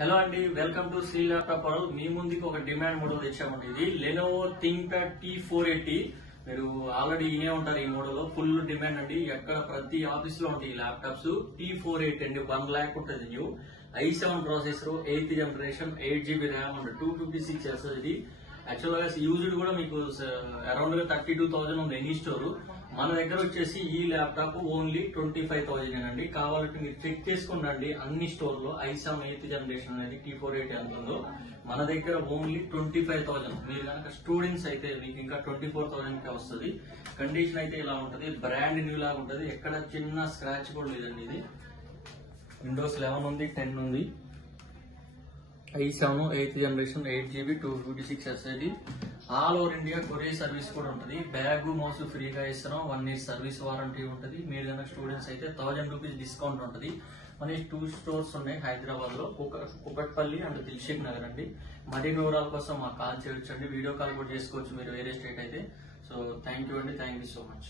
Hello అండి, welcome to Shri laptop world. మీ ముందుకి ఒక డిమాండ్ మోడల్ తెచ్చామండి. ఇది లెనోవో థింక్ప్యాడ్ T480. మీరు ఆల్రెడీ ఇనే ఉంటారు. ఈ మోడల్ ఫుల్ డిమాండ్ అండి. ఎక్కడ ప్రతి ఆఫీస్ లో ఉంటాయి ఈ ల్యాప్టాప్స్. T480 అండి, 1 lakh ఉంటుంది. New i7 processor, 8th generation, 8GB RAM and 256 SSD. Actual గా యూజ్డ్ కూడా మీకు అరౌండ్ గా 32,000 ఉంది ఎనీ స్టోర్. మన దగ్గర వచ్చేసి ఈ ల్యాప్టాప్ ఓన్లీ 25,000 అండి. కావాలంటే మీరు చెక్ చేసుకుని అన్ని స్టోర్ లో i7 8th జనరేషన్ అనేది T480 అంటుందో మన దగ్గర ఓన్లీ 25,000. మీరు కనుక స్టూడెంట్స్ అయితే మీకు ఇంకా 24,000 కే వస్తుంది. కండిషన్ అయితే ఇలా ఉంటది, బ్రాండ్ న్యూ లాగా ఉంటది. ఎక్కడ చిన్న స్క్రాచ్ కూడా లేదండి. ఇది విండోస్ 11 ఉంది, 10 ఉంది. i7 8th generation, 8GB 256 SSD. All over India courier service కూడా ఉంటుంది. బ్యాగ్ మౌస్ ఫ్రీగా ఇస్తున్నాం. 1 year సర్వీస్ వారంటీ ఉంటుంది. మీరు కనుక స్టూడెంట్స్ అయితే 1000 రూపీస్ డిస్కౌంట్ ఉంటుంది. మన 2 స్టోర్స్ ఉన్నాయి హైదరాబాద్ లో, కుకట్పల్లి అండ్ దిల్షుక్ నగర్ అండి. మరిన్ని వివరాల కోసం మాకు కాల్ చేయొచ్చండి. వీడియో కాల్ కూడా చేసుకోవచ్చు మీరు వేరే స్టేట్ అయితే. సో థ్యాంక్ యూ అండి, థ్యాంక్ యూ సో మచ్.